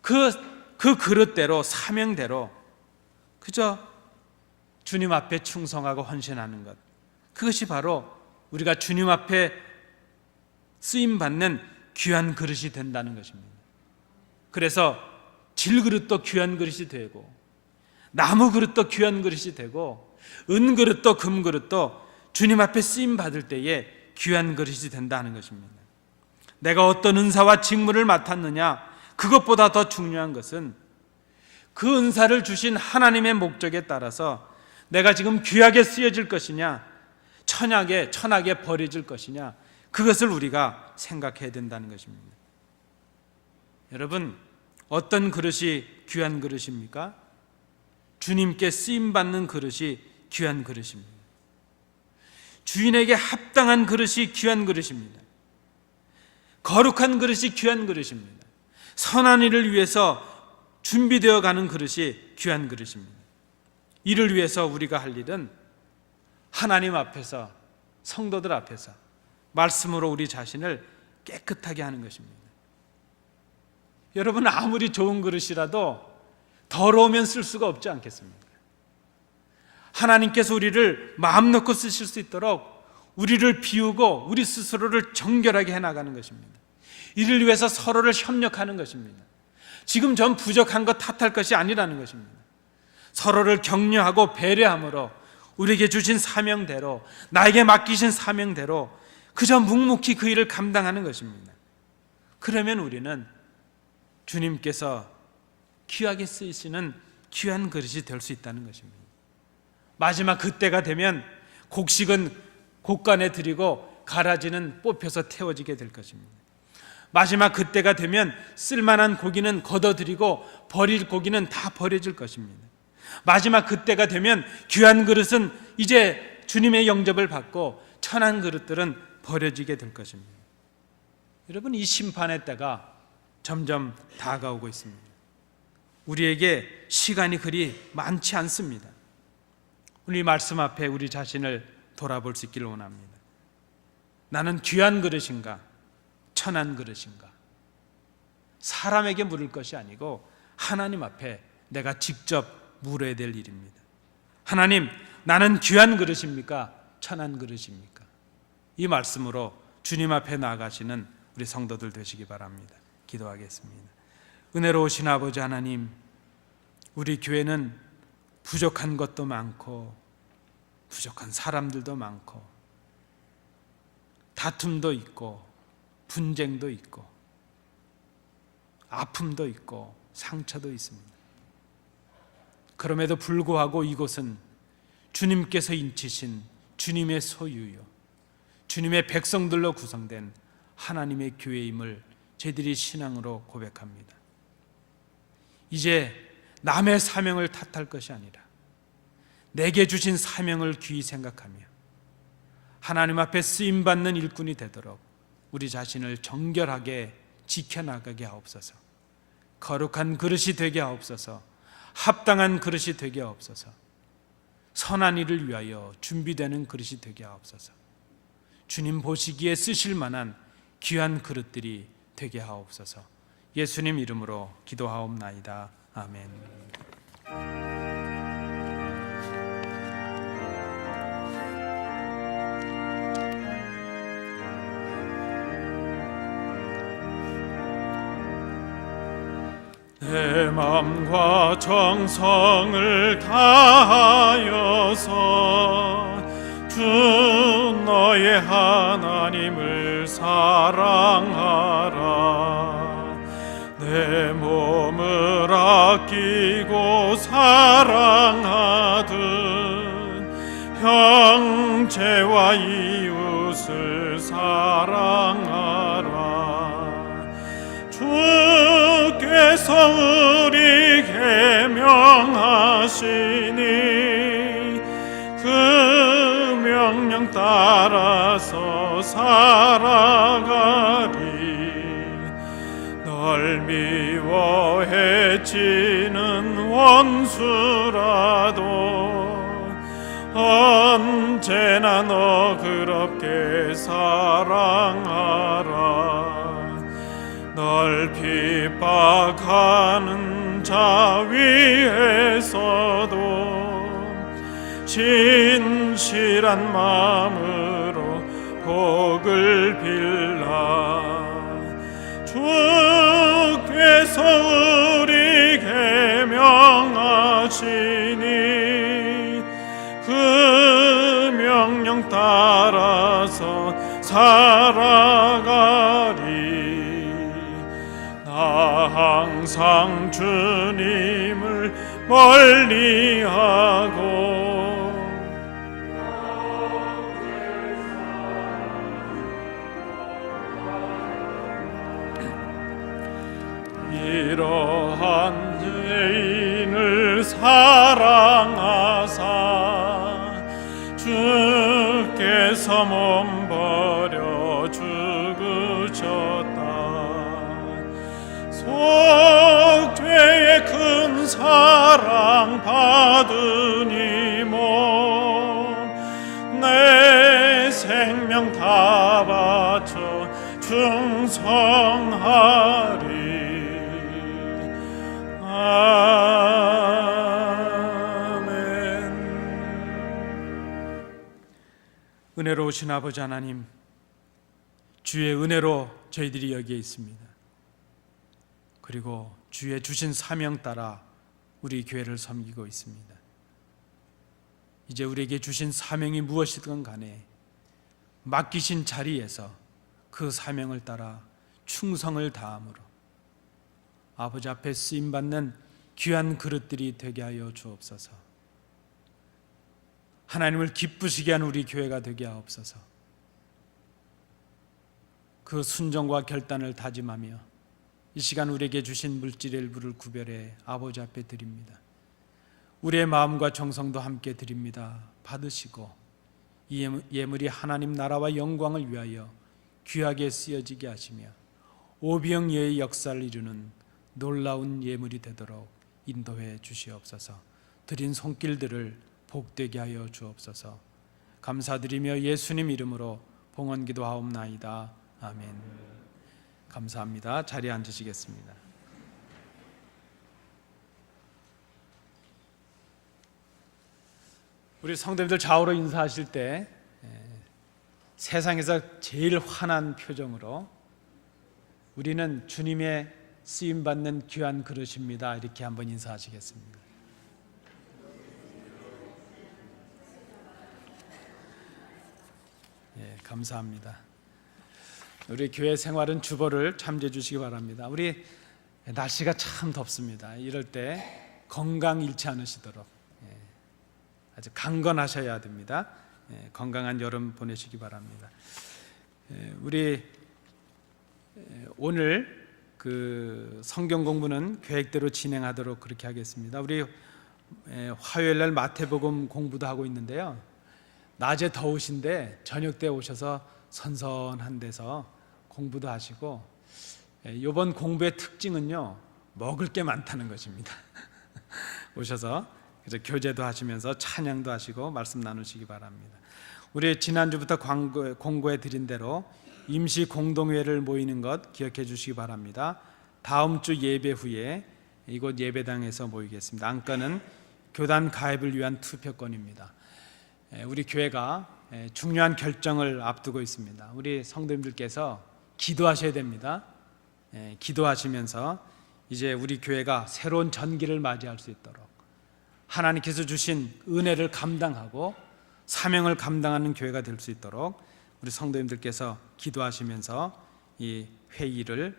그 그릇대로 사명대로 그저 주님 앞에 충성하고 헌신하는 것, 그것이 바로 우리가 주님 앞에 쓰임받는 귀한 그릇이 된다는 것입니다. 그래서 질그릇도 귀한 그릇이 되고 나무 그릇도 귀한 그릇이 되고 은 그릇도 금 그릇도 주님 앞에 쓰임 받을 때에 귀한 그릇이 된다는 것입니다. 내가 어떤 은사와 직무를 맡았느냐, 그것보다 더 중요한 것은 그 은사를 주신 하나님의 목적에 따라서 내가 지금 귀하게 쓰여질 것이냐, 천하게 버려질 것이냐, 그것을 우리가 생각해야 된다는 것입니다. 여러분, 어떤 그릇이 귀한 그릇입니까? 주님께 쓰임받는 그릇이 귀한 그릇입니다. 주인에게 합당한 그릇이 귀한 그릇입니다. 거룩한 그릇이 귀한 그릇입니다. 선한 일을 위해서 준비되어 가는 그릇이 귀한 그릇입니다. 이를 위해서 우리가 할 일은 하나님 앞에서, 성도들 앞에서 말씀으로 우리 자신을 깨끗하게 하는 것입니다. 여러분, 아무리 좋은 그릇이라도 더러우면 쓸 수가 없지 않겠습니까? 하나님께서 우리를 마음 놓고 쓰실 수 있도록 우리를 비우고 우리 스스로를 정결하게 해나가는 것입니다. 이를 위해서 서로를 협력하는 것입니다. 지금 전 부족한 것 탓할 것이 아니라는 것입니다. 서로를 격려하고 배려함으로 우리에게 주신 사명대로, 나에게 맡기신 사명대로 그저 묵묵히 그 일을 감당하는 것입니다. 그러면 우리는 주님께서 귀하게 쓰이시는 귀한 그릇이 될 수 있다는 것입니다. 마지막 그때가 되면 곡식은 곡간에 드리고 가라지는 뽑혀서 태워지게 될 것입니다. 마지막 그때가 되면 쓸만한 고기는 걷어들이고 버릴 고기는 다 버려질 것입니다. 마지막 그때가 되면 귀한 그릇은 이제 주님의 영접을 받고 천한 그릇들은 버려지게 될 것입니다. 여러분, 이 심판의 때가 점점 다가오고 있습니다. 우리에게 시간이 그리 많지 않습니다. 우리 말씀 앞에 우리 자신을 돌아볼 수 있기를 원합니다. 나는 귀한 그릇인가, 천한 그릇인가? 사람에게 물을 것이 아니고 하나님 앞에 내가 직접 물어야 될 일입니다. 하나님, 나는 귀한 그릇입니까? 천한 그릇입니까? 이 말씀으로 주님 앞에 나아가시는 우리 성도들 되시기 바랍니다. 기도하겠습니다. 은혜로우신 아버지 하나님, 우리 교회는 부족한 것도 많고 부족한 사람들도 많고 다툼도 있고 분쟁도 있고 아픔도 있고 상처도 있습니다. 그럼에도 불구하고 이곳은 주님께서 인치신 주님의 소유요, 주님의 백성들로 구성된 하나님의 교회임을 저희들이 신앙으로 고백합니다. 이제 남의 사명을 탓할 것이 아니라 내게 주신 사명을 귀히 생각하며 하나님 앞에 쓰임받는 일꾼이 되도록 우리 자신을 정결하게 지켜나가게 하옵소서. 거룩한 그릇이 되게 하옵소서. 합당한 그릇이 되게 하옵소서. 선한 일을 위하여 준비되는 그릇이 되게 하옵소서. 주님 보시기에 쓰실 만한 귀한 그릇들이 되게 하옵소서. 예수님 이름으로 기도하옵나이다. 아멘. 내 마음과 정성을 다하여서 주 너의 하나님을 사랑하라. 내 몸을 아끼고 사랑하듯 형제와 이웃을 사랑하라. 주께서 우리에게 명하시니 그 명령 따라서 살아가리. 널 미워 해치는 원수라도 언제나 너 그렇게 사랑하라. 널 핍박하는 자 위에서도 진실한 마음으로 복을 빌라. 주께서 우리에게 명하신 항상 주님을 멀리하고 이러한 죄인을 사랑하사 주께서 몸 버려 죽으셨다. 속죄의 큰 사랑 받으니 몸내 생명 다 바쳐 충성하리. 은혜로우신 아버지 하나님, 주의 은혜로 저희들이 여기에 있습니다. 그리고 주의 주신 사명 따라 우리 교회를 섬기고 있습니다. 이제 우리에게 주신 사명이 무엇이든 간에 맡기신 자리에서 그 사명을 따라 충성을 다함으로 아버지 앞에 쓰임받는 귀한 그릇들이 되게 하여 주옵소서. 하나님을 기쁘시게 하는 우리 교회가 되게 하옵소서. 그 순종과 결단을 다짐하며 이 시간 우리에게 주신 물질의 일부를 구별해 아버지 앞에 드립니다. 우리의 마음과 정성도 함께 드립니다. 받으시고 이 예물이 하나님 나라와 영광을 위하여 귀하게 쓰여지게 하시며 오병이어의 역사를 이루는 놀라운 예물이 되도록 인도해 주시옵소서. 드린 손길들을 복되게 하여 주옵소서. 감사드리며 예수님 이름으로 봉헌기도하옵나이다. 아멘. 감사합니다. 자리에 앉으시겠습니다. 우리 성도님들 좌우로 인사하실 때 세상에서 제일 환한 표정으로 우리는 주님의 쓰임받는 귀한 그릇입니다, 이렇게 한번 인사하시겠습니다. 감사합니다. 우리 교회 생활은 주보를 참조해 주시기 바랍니다. 우리 날씨가 참 덥습니다. 이럴 때 건강 잃지 않으시도록 아주 강건하셔야 됩니다. 건강한 여름 보내시기 바랍니다. 우리 오늘 그 성경 공부는 계획대로 진행하도록 그렇게 하겠습니다. 우리 화요일 날 마태복음 공부도 하고 있는데요. 낮에 더우신데 저녁 때 오셔서 선선한 데서 공부도 하시고, 이번 공부의 특징은요, 먹을 게 많다는 것입니다. 오셔서 그래서 교제도 하시면서 찬양도 하시고 말씀 나누시기 바랍니다. 우리 지난주부터 공고해 드린 대로 임시 공동회를 모이는 것 기억해 주시기 바랍니다. 다음 주 예배 후에 이곳 예배당에서 모이겠습니다. 안건은 교단 가입을 위한 투표권입니다. 우리 교회가 중요한 결정을 앞두고 있습니다. 우리 성도님들께서 기도하셔야 됩니다. 기도하시면서 이제 우리 교회가 새로운 전기를 맞이할 수 있도록 하나님께서 주신 은혜를 감당하고 사명을 감당하는 교회가 될 수 있도록 우리 성도님들께서 기도하시면서 이 회의를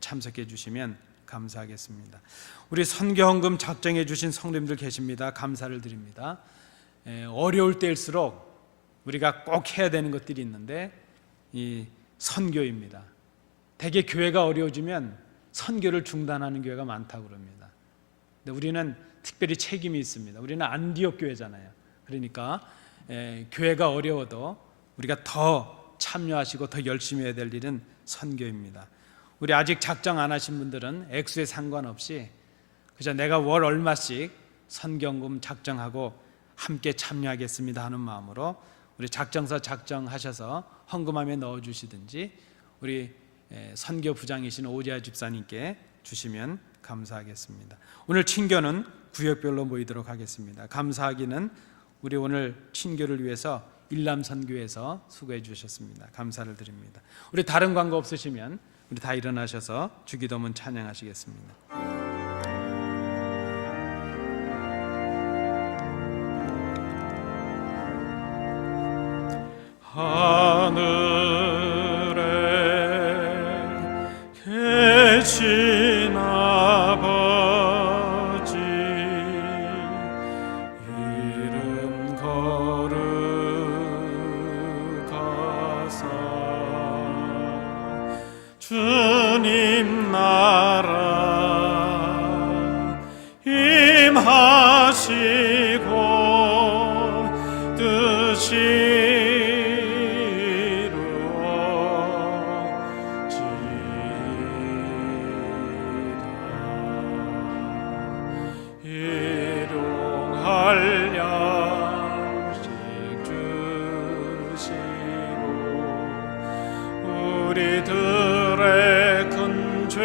참석해 주시면 감사하겠습니다. 우리 선교헌금 작정해 주신 성도님들 계십니다. 감사를 드립니다. 어려울 때일수록 우리가 꼭 해야 되는 것들이 있는데 이 선교입니다. 대개 교회가 어려워지면 선교를 중단하는 교회가 많다고 그럽니다. 근데 우리는 특별히 책임이 있습니다. 우리는 안디옥 교회잖아요. 그러니까 교회가 어려워도 우리가 더 참여하시고 더 열심히 해야 될 일은 선교입니다. 우리 아직 작정 안 하신 분들은 액수에 상관없이 그저 내가 월 얼마씩 선교헌금 작정하고 함께 참여하겠습니다 하는 마음으로 우리 작정서 작정하셔서 헌금함에 넣어주시든지 우리 선교부장이신 오재하 집사님께 주시면 감사하겠습니다. 오늘 친교는 구역별로 모이도록 하겠습니다. 감사하기는 우리 오늘 친교를 위해서 일남선교에서 수고해 주셨습니다. 감사를 드립니다. 우리 다른 광고 없으시면 우리 다 일어나셔서 주기도문 찬양하시겠습니다. 하늘에 계시나 주님 나라 임하시고 뜻이 일용할 양식 주시고 우리들의 큰 죄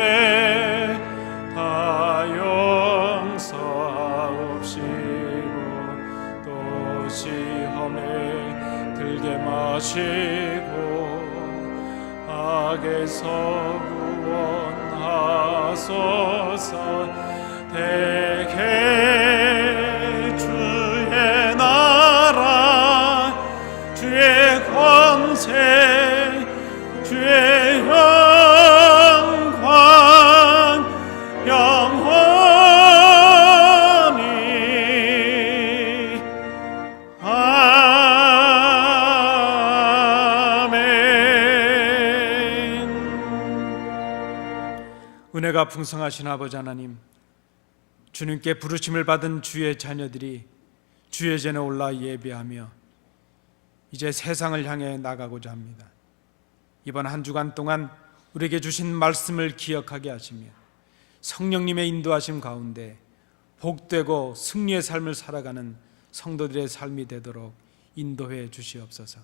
다 용서하옵시고 또 시험에 들게 마시고 악에서 구원하소서. 대개 주의 나라 주의 권세 주의 영광 영원히 아멘. 은혜가 풍성하신 아버지 하나님, 주님께 부르심을 받은 주의 자녀들이 주의 전에 올라 예배하며 이제 세상을 향해 나가고자 합니다. 이번 한 주간 동안 우리에게 주신 말씀을 기억하게 하시며 성령님의 인도하심 가운데 복되고 승리의 삶을 살아가는 성도들의 삶이 되도록 인도해 주시옵소서.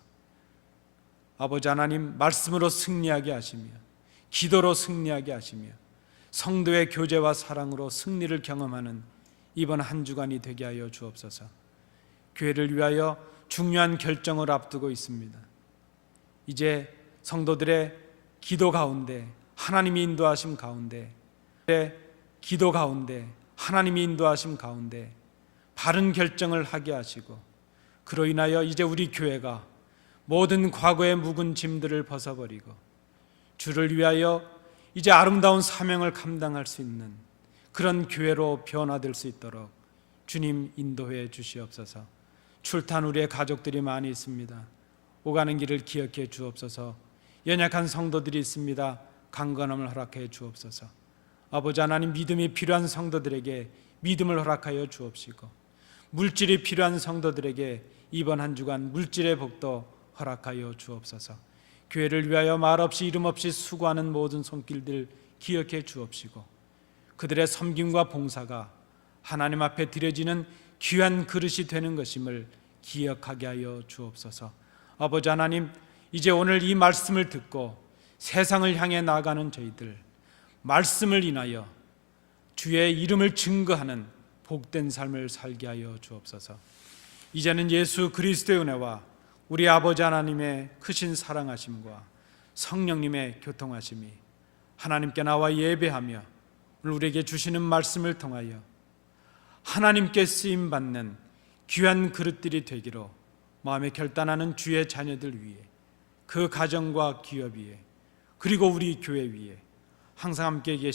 아버지 하나님, 말씀으로 승리하게 하시며 기도로 승리하게 하시며 성도의 교제와 사랑으로 승리를 경험하는 이번 한 주간이 되게 하여 주옵소서. 교회를 위하여 중요한 결정을 앞두고 있습니다. 이제 성도들의 기도 가운데 하나님이 인도하심 가운데 기도 가운데 하나님이 인도하심 가운데 바른 결정을 하게 하시고 그로 인하여 이제 우리 교회가 모든 과거의 묵은 짐들을 벗어버리고 주를 위하여 이제 아름다운 사명을 감당할 수 있는 그런 교회로 변화될 수 있도록 주님 인도해 주시옵소서. 출탄 우리의 가족들이 많이 있습니다. 오가는 길을 기억해 주옵소서. 연약한 성도들이 있습니다. 강건함을 허락해 주옵소서. 아버지 하나님, 믿음이 필요한 성도들에게 믿음을 허락하여 주옵시고 물질이 필요한 성도들에게 이번 한 주간 물질의 복도 허락하여 주옵소서. 교회를 위하여 말없이 이름 없이 수고하는 모든 손길들 기억해 주옵시고 그들의 섬김과 봉사가 하나님 앞에 드려지는 귀한 그릇이 되는 것임을 기억하게 하여 주옵소서. 아버지 하나님, 이제 오늘 이 말씀을 듣고 세상을 향해 나아가는 저희들 말씀을 인하여 주의 이름을 증거하는 복된 삶을 살게 하여 주옵소서. 이제는 예수 그리스도의 은혜와 우리 아버지 하나님의 크신 사랑하심과 성령님의 교통하심이 하나님께 나와 예배하며 오늘 우리에게 주시는 말씀을 통하여 하나님께 쓰임받는 귀한 그릇들이 되기로 마음에 결단하는 주의 자녀들 위해 그 가정과 기업 위에 그리고 우리 교회 위에 항상 함께 계시